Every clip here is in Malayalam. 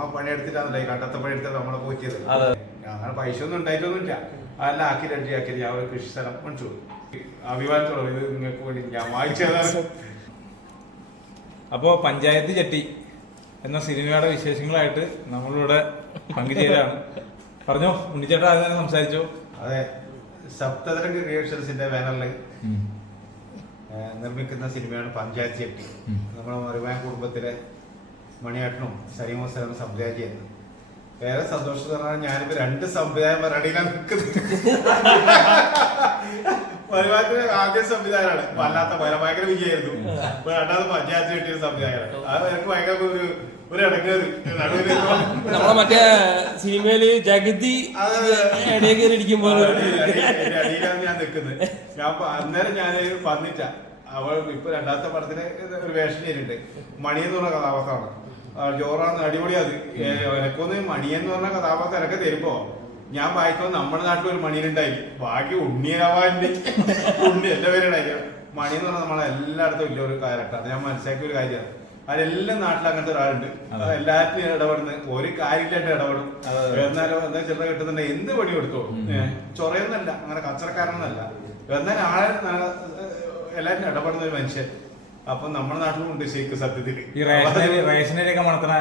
അമ്മ പണിയെടുത്തിട്ടാണല്ലേ കണ്ടത്തെ പണിയെടുത്തിട്ട് നമ്മളെ പോറ്റിയത്. അങ്ങനെ പൈസ ഒന്നും ഉണ്ടായിട്ടൊന്നുമില്ല. അതെല്ലാം ആക്കി റെഡിയാക്കി ഞാൻ ഒരു കൃഷി സ്ഥലം മേടിച്ചു അഭിമാനത്തോളം ഇത് നിങ്ങൾക്ക് വേണ്ടി ഞാൻ വായിച്ചതാണ്. അപ്പോ പഞ്ചായത്ത് ചട്ടി എന്ന സിനിമയുടെ വിശേഷങ്ങളായിട്ട് നമ്മളിവിടെ പങ്കുചേരാണ് പറഞ്ഞോ ഉണ്ണിച്ചേട്ടാ അതിനെ സംസാരിച്ചോ? അതെ. സപ്തതരംഗ ക്രിയേഷൻസിന്റെ ബാനറിൽ നിർമ്മിക്കുന്ന സിനിമയാണ് പഞ്ചായത്ത് ചെട്ടി. നമ്മുടെ മറിവാൻ കുടുംബത്തിലെ മണിയേട്ടനും സലീമോ സ്ഥലം സംവിധാനം ചെയ്യുന്നത് വേറെ സന്തോഷം എന്ന് പറഞ്ഞാൽ ഞാനിപ്പോ രണ്ട് സംവിധാനം നിൽക്കുന്നത്. മറുവാക്കിന്റെ ആദ്യ സംവിധാനമാണ് വല്ലാത്ത ഭയ ഭയങ്കര വിജയമായിരുന്നു. രണ്ടാമത് പഞ്ചായത്ത് കിട്ടിയ സംവിധാനമാണ് അത് എനിക്ക് ഭയങ്കര ഒരു ഒരു ഇടങ്ങേറ്. നടുവിൽ നമ്മളെ മറ്റേ സിനിമയിൽ ജഗതി അടിയിലാണ് ഞാൻ നിൽക്കുന്നത്. ഞാൻ അന്നേരം ഞാൻ വന്നിട്ട അവൾ ഇപ്പൊ രണ്ടാമത്തെ പടത്തിന് ഒരു വേഷം ചെയ്തിട്ടുണ്ട് മണി എന്ന് പറഞ്ഞ കഥാപാത്രമാണ്. ജോറാണ് അടിപൊളി അത്. എനക്കൊന്ന് മണി എന്ന് പറഞ്ഞ കഥാപാത്രം എനക്ക് തരുമ്പോ ഞാൻ വായിക്കുമ്പോൾ നമ്മുടെ നാട്ടിൽ ഒരു മണിയിലുണ്ടായി. ബാക്കി ഉണ്ണിയാവാന്റെ ഉണ്ണി എന്റെ പേരുണ്ടായി മണി എന്ന് പറഞ്ഞാൽ നമ്മളെ എല്ലായിടത്തും വലിയ ഒരു കാര്യം അത് ഞാൻ മനസ്സിലാക്കിയ ഒരു കാര്യമാണ് അവരെല്ലാം നാട്ടിൽ അങ്ങനത്തെ ഒരാളുണ്ട്. എല്ലാത്തിനും ഇടപെടുന്നത് ഇടപെടുന്ന ഒരു കാര്യമില്ലായിട്ട് ഇടപെടും. എന്നാലും എന്താ ചെറുത കിട്ടുന്നുണ്ട് എന്ത് പണി കൊടുത്തോ? ചൊറയൊന്നല്ല അങ്ങനെ കച്ചറക്കാരനൊന്നല്ല എന്നാലും ആളെ എല്ലാത്തിനും ഇടപെടുന്ന ഒരു മനുഷ്യൻ. അപ്പൊ നമ്മുടെ നാട്ടിലും ഉണ്ട് ശരിക്കും സത്യത്തിൽ. ഈ റേഷനരി റേഷനരി ഒക്കെ മണത്തണ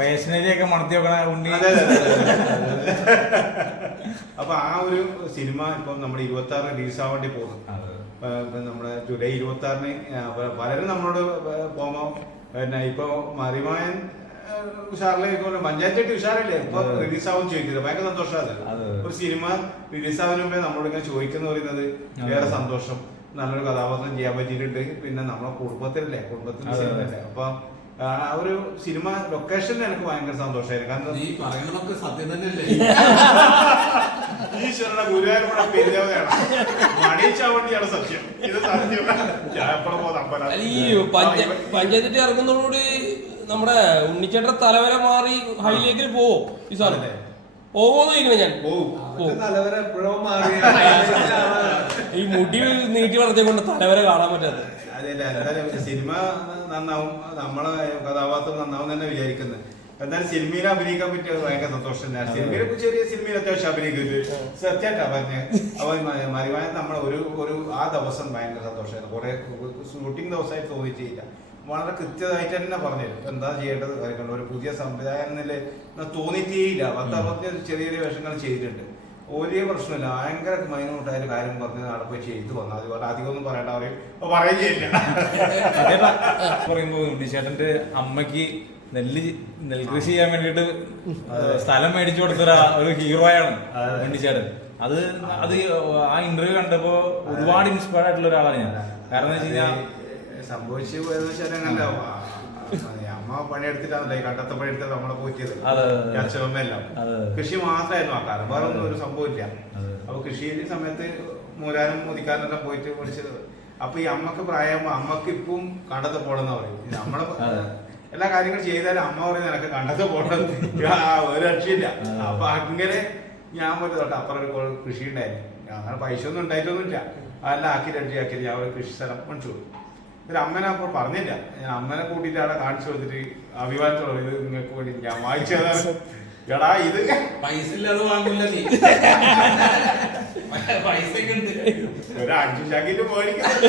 റേഷനറി ഒക്കെ മണത്തി നോക്കണ ഉണ്ണി. അപ്പൊ ആ ഒരു സിനിമ ഇപ്പൊ നമ്മുടെ ഇരുപത്തി ആറ് റിലീസ് ആവാൻ വേണ്ടി പോകുന്നു. നമ്മുടെ ജൂലൈ ഇരുപത്തി ആറിന് പലരും നമ്മളോട് പോകുമ്പോ പിന്നെ ഇപ്പൊ മറിമായൻ ഉഷാറിലേക്ക് പഞ്ചായത്തായിട്ട് ഉഷാറല്ലേ? ഇപ്പൊ. റിലീസ് ആവും ചോദിക്കുന്നത്. ഭയങ്കര സന്തോഷമാണ്. ഒരു സിനിമ റിലീസ് ആവുന്ന മുമ്പേ നമ്മളോട് ഇങ്ങനെ ചോദിക്കുന്ന പറയുന്നത്. വേറെ സന്തോഷം. നല്ലൊരു കഥാപാത്രം ചെയ്യാൻ പറ്റിയിട്ടുണ്ട്. പിന്നെ നമ്മളെ കുടുംബത്തിലല്ലേ? കുടുംബത്തിന്റെ അപ്പൊ ആ ഒരു സിനിമ ലൊക്കേഷൻ എനിക്ക് ഭയങ്കര സന്തോഷമായിരുന്നു. കാരണം നീ പറയണതൊക്കെ സത്യം തന്നെയല്ലേ? ഈശ്വരയുടെ ഗുരുവായൂരപ്പുഴ പെരുദേവതയാണ് മണി ചാവണ്ടിയാണ് സത്യം. ഇത് സത്യം. ഞാൻ എപ്പോഴും ഇറങ്ങുന്നതോടുകൂടി നമ്മുടെ ഉണ്ണിച്ചേട്ടന്റെ തലവരെ മാറി ഹൈലേക്കിൽ പോവോ. ഈ സാറിന്റെ. പോവോന്ന് ചോദിക്കണേ ഞാൻ? പോവും. തലവരെ എപ്പോഴും മാറി ഈ മുടി നീട്ടി വളർത്തിക്കൊണ്ട് തലവരെ കാണാൻ പറ്റാത്ത അതല്ല എന്തായാലും സിനിമ നന്നാവും. നമ്മളെ കഥാപാത്രം നന്നാവും തന്നെ വിചാരിക്കുന്നത് എന്നാലും സിനിമയിൽ അഭിനയിക്കാൻ പറ്റിയ ഭയങ്കര സന്തോഷം. ഞാൻ സിനിമയിലെ ചെറിയ സിനിമയിൽ അത്യാവശ്യം അഭിനയിക്കുന്നത് സത്യമായിട്ടാ പറഞ്ഞ. അവൻ മരിവായ നമ്മൾ ഒരു ഒരു ആ ദിവസം ഭയങ്കര സന്തോഷമായിരുന്നു കുറെ ഷൂട്ടിംഗ് ദിവസമായിട്ട് തോന്നിയിട്ടില്ല. വളരെ കൃത്യമായിട്ട് തന്നെ പറഞ്ഞു എന്താ ചെയ്യേണ്ടത്? കാര്യങ്ങൾ ഒരു പുതിയ സംവിധായകനെ എന്നില്ല തോന്നിയിട്ടേയില്ല പത്ത് അറുപത്തി ചെറിയ ചെറിയ വേഷങ്ങൾ ചെയ്തിട്ടുണ്ട്. ഒരു പ്രശ്നമില്ല. ഭയങ്കര മൈനൂട്ടായ കാര്യം പറഞ്ഞ് അവിടെ പോയി ചെയ്തു വന്നു. അതുപോലെ അധികം ഒന്നും പറയണ്ട പറയും അപ്പൊ പറയുകയും ചെയ്യില്ല. അതേടാ, പറയുമ്പോ ഉണ്ണിച്ചേട്ടന്റെ അമ്മയ്ക്ക് നെല്ല് നെൽകൃഷി ചെയ്യാൻ വേണ്ടിട്ട് സ്ഥലം മേടിച്ചു കൊടുത്ത ഒരു ഹീറോയാണ്. ഉണ്ണിച്ചേട്ടൻ അത്. അത് ആ ഇന്റർവ്യൂ കണ്ടപ്പോ ഒരുപാട് ഇൻസ്പയർഡ് ആയിട്ടുള്ള ഒരാളാണ് ഞാൻ. കാരണം എന്താ വെച്ച് കഴിഞ്ഞാൽ സംഭവിച്ചു പോയെന്ന് വെച്ചാൽ അങ്ങനെ അമ്മ പണിയെടുത്തിട്ടാണല്ലേ ഈ കണ്ടത്തെ പണിയെടുത്തിട്ട് നമ്മളെ പോറ്റിയത്. അച്ഛനമ്മയെല്ലാം. കൃഷി മാത്രമായിരുന്നു ആ കാലം. വേറെ ഒന്നും ഒരു സംഭവമില്ല. ഇല്ല അപ്പൊ കൃഷിയിൽ സമയത്ത് മൂരാനും മുതിക്കാനെല്ലാം പോയിട്ട് പഠിച്ചത് അപ്പൊ ഈ അമ്മയ്ക്ക് പ്രായമാകുമ്പോ അമ്മയ്ക്ക് ഇപ്പം കണ്ടത്തെ പോണെന്ന് പറയും നമ്മളെ. എല്ലാ കാര്യങ്ങളും ചെയ്താലും അമ്മ പറയുന്നത് എനിക്ക് കണ്ടത്തെ പോകണം ഒരു രക്ഷയില്ല. അപ്പൊ അങ്ങനെ ഞാൻ പോയിട്ട് തൊട്ട് അപ്പുറം ഒരു കൃഷി ഉണ്ടായിരുന്നു. അങ്ങനെ പൈസ ഒന്നും ഉണ്ടായിട്ടൊന്നുമില്ല. അതെല്ലാം ആക്കി രക്ഷയാക്കി ഞാൻ ഒരു കൃഷി സ്ഥലം കൊടുത്തു. ഒരു അമ്മനെ അപ്പോൾ പറഞ്ഞില്ല. ഞാൻ അമ്മനെ കൂട്ടിയിട്ട് അവിടെ കാണിച്ചു കൊടുത്തിട്ട് അഭിമാനത്തോളം ഇത് നിങ്ങൾക്ക് വേണ്ടി ഞാൻ വായിച്ചതാണ്. എടാ ഇത് പൈസ ഇല്ലാതെ വാങ്ങില്ല നീ. പൈസ ഒരു അഞ്ചു ശാഖിന്റെ മേടിക്കുന്നത്